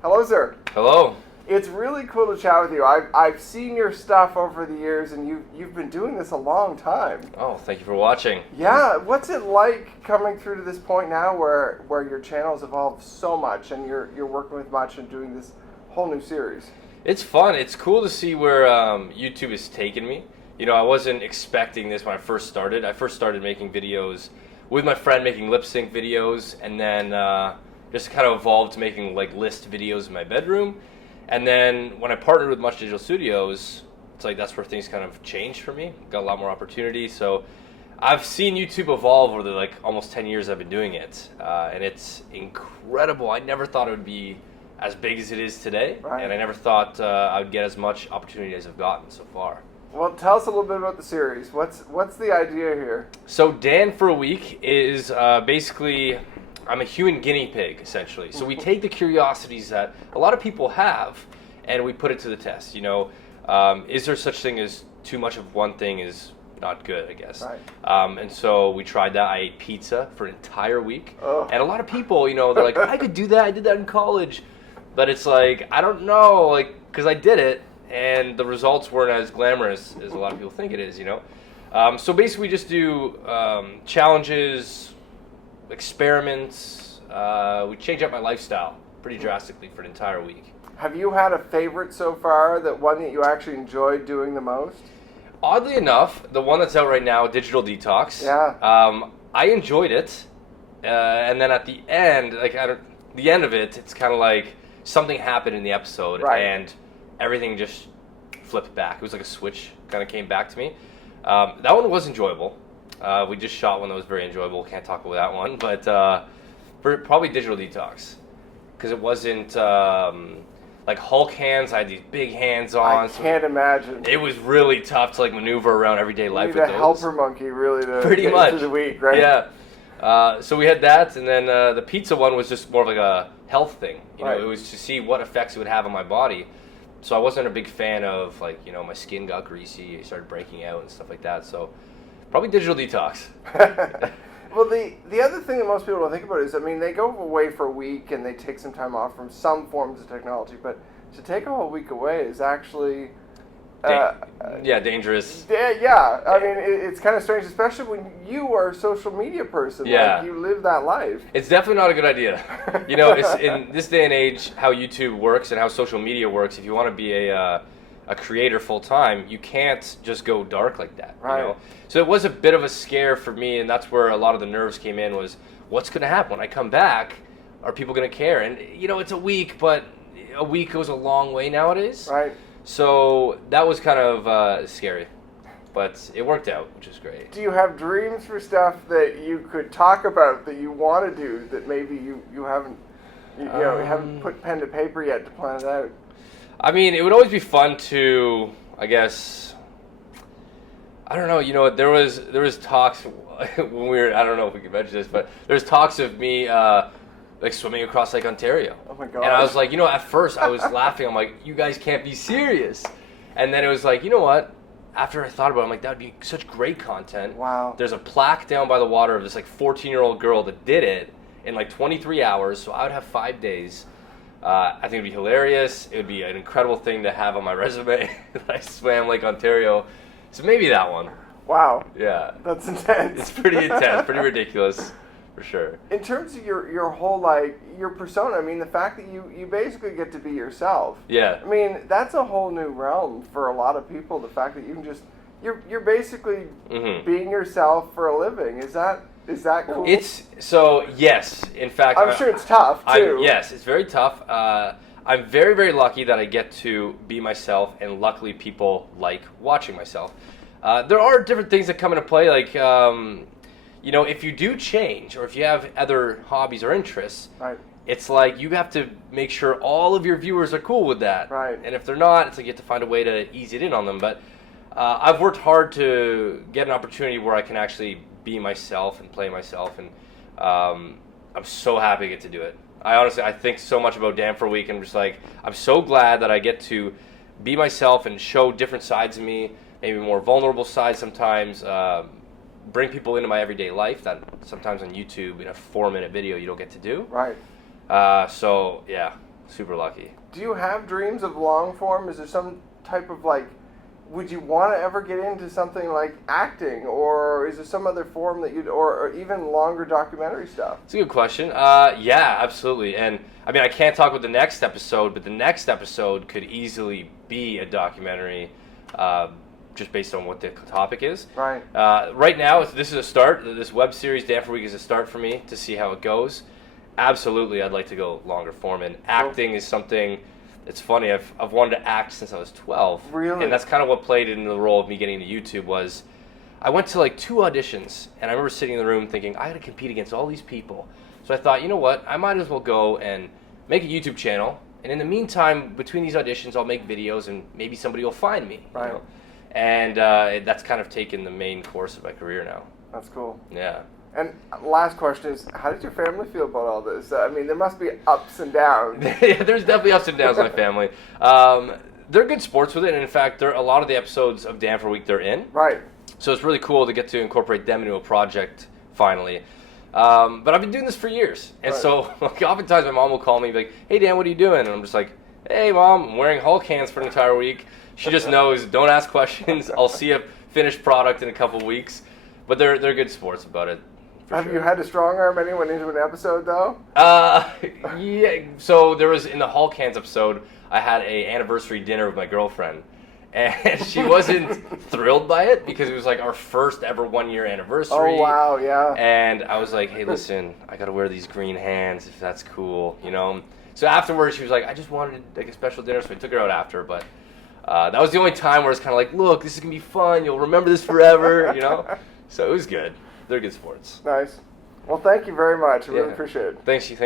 Hello, sir. Hello. It's really cool to chat with you. I've seen your stuff over the years, and you've been doing this a long time. Oh, thank you for watching. Yeah, what's it like coming through to this point now where your channel's evolved so much, and you're working with much and doing this whole new series? It's fun. It's cool to see where YouTube has taken me. You know, I wasn't expecting this when I first started. I first started making videos with my friend, making lip sync videos, and then just kind of evolved to making like list videos in my bedroom. And then when I partnered with Much Digital Studios, it's like that's where things kind of changed for me. Got a lot more opportunity. So I've seen YouTube evolve over the like almost 10 years I've been doing it, and it's incredible. I never thought it would be as big as it is today, Right. and I never thought I would get as much opportunity as I've gotten so far. Well, tell us a little bit about the series. What's the idea here? So Dan for a Week is basically, I'm a human guinea pig, essentially. So we take the curiosities that a lot of people have, and we put it to the test. You know, is there such thing as too much of one thing is not good, I guess. Right. And so we tried that. I ate pizza for an entire week. Oh. And a lot of people, you know, they're like, I could do that. I did that in college. But it's like, I don't know, like, because I did it, and the results weren't as glamorous as a lot of people think it is, you know. So basically we just do challenges, experiments. We change up my lifestyle pretty drastically for an entire week. Have you had a favorite so far, one that you actually enjoyed doing the most? Oddly enough, the one that's out right now, Digital Detox. Yeah. I enjoyed it, and then at the end, the end of it, it's kind of like something happened in the episode, Right. and everything just flipped back. It was like a switch kind of came back to me. That one was enjoyable. We just shot one that was very enjoyable. Can't talk about that one, but for probably Digital Detox, because it wasn't like Hulk hands. I had these big hands on. I can't imagine. It was really tough to like maneuver around everyday life You with need a those. helper monkey really to Pretty get much. through the week, right? Yeah. So we had that, and then the pizza one was just more of like a health thing. You know, Right. it was to see what effects it would have on my body. So I wasn't a big fan of like, you know, my skin got greasy, I started breaking out and stuff like that. So probably Digital Detox. Well, the other thing that most people don't think about is, I mean, they go away for a week and they take some time off from some forms of technology, but to take a whole week away is actually... Yeah, dangerous. Yeah. I mean, it's kind of strange, especially when you are a social media person. Yeah. Like, you live that life. It's definitely not a good idea. You know, it's, in this day and age, how YouTube works and how social media works, if you want to be a creator full time, you can't just go dark like that. Right. You know? So it was a bit of a scare for me, and that's where a lot of the nerves came in, was what's going to happen when I come back? Are people going to care? And, you know, it's a week, but a week goes a long way nowadays. Right. So that was kind of scary, but it worked out, which is great. Do you have dreams for stuff that you could talk about that you want to do that maybe you haven't, you haven't put pen to paper yet to plan it out? I mean, it would always be fun to, I guess, I don't know, you know, there was talks when we were, I don't know if we can mention this, but there's talks of me like swimming across Lake Ontario. Oh my God. And I was like, you know, at first I was laughing. I'm like, you guys can't be serious. And then it was like, you know what? After I thought about it, I'm like, that would be such great content. Wow. There's a plaque down by the water of this like 14-year-old girl that did it in like 23 hours. So I would have 5 days. I think it'd be hilarious. It would be an incredible thing to have on my resume that I swam Lake Ontario. So maybe that one. Wow. Yeah. That's intense. It's pretty intense, pretty ridiculous, for sure. In terms of your whole, like, your persona, I mean, the fact that you basically get to be yourself. Yeah. I mean, that's a whole new realm for a lot of people, the fact that you can just, you're basically being yourself for a living. Is that cool? It's, so, yes. In fact, I'm sure it's tough, too. Yes, it's very tough. I'm very, very lucky that I get to be myself, and luckily people like watching myself. There are different things that come into play, like, you know, if you do change, or if you have other hobbies or interests, Right. it's like you have to make sure all of your viewers are cool with that. Right. And if they're not, it's like you have to find a way to ease it in on them. But I've worked hard to get an opportunity where I can actually be myself and play myself, and I'm so happy to get to do it. I think so much about Dan for a Week, and I'm just like, I'm so glad that I get to be myself and show different sides of me, maybe more vulnerable sides sometimes, bring people into my everyday life that sometimes on YouTube in a 4-minute video you don't get to do. Right. So yeah, super lucky. Do you have dreams of long form? Is there some type of like, would you want to ever get into something like acting, or is there some other form that or even longer documentary stuff? It's a good question. Yeah, absolutely. And I mean, I can't talk about the next episode, but the next episode could easily be a documentary, just based on what the topic is. Right. Right now, this is a start. This web series, Dan for Week, is a start for me to see how it goes. Absolutely, I'd like to go longer form. And acting is something. It's funny. I've wanted to act since I was 12. Really? And that's kind of what played into the role of me getting into YouTube. Was I went to like 2 auditions, and I remember sitting in the room thinking, I got to compete against all these people. So I thought, you know what? I might as well go and make a YouTube channel. And in the meantime, between these auditions, I'll make videos, and maybe somebody will find me. Right. You know? And that's kind of taken the main course of my career now. That's cool. Yeah. And last question is, how did your family feel about all this? I mean, there must be ups and downs. Yeah, there's definitely ups and downs in my family. They're good sports with it, and in fact, a lot of the episodes of Dan for Week they're in. Right. So it's really cool to get to incorporate them into a project finally. But I've been doing this for years, and so like, oftentimes my mom will call me and be like, "Hey Dan, what are you doing?" And I'm just like, "Hey Mom, I'm wearing Hulk hands for an entire week." She just knows, don't ask questions. I'll see a finished product in a couple weeks. But they're good sports about it. Have you had to strong arm anyone into an episode though? Yeah. So there was in the Hulk hands episode, I had a anniversary dinner with my girlfriend, and she wasn't thrilled by it because it was like our first ever 1-year anniversary. Oh wow, yeah. And I was like, hey, listen, I gotta wear these green hands if that's cool, you know. So afterwards, she was like, I just wanted like a special dinner, so I took her out after. But that was the only time where it's kind of like, look, this is gonna be fun. You'll remember this forever, you know. So it was good. They're good sports. Nice. Well, thank you very much. I really appreciate it. Thank you.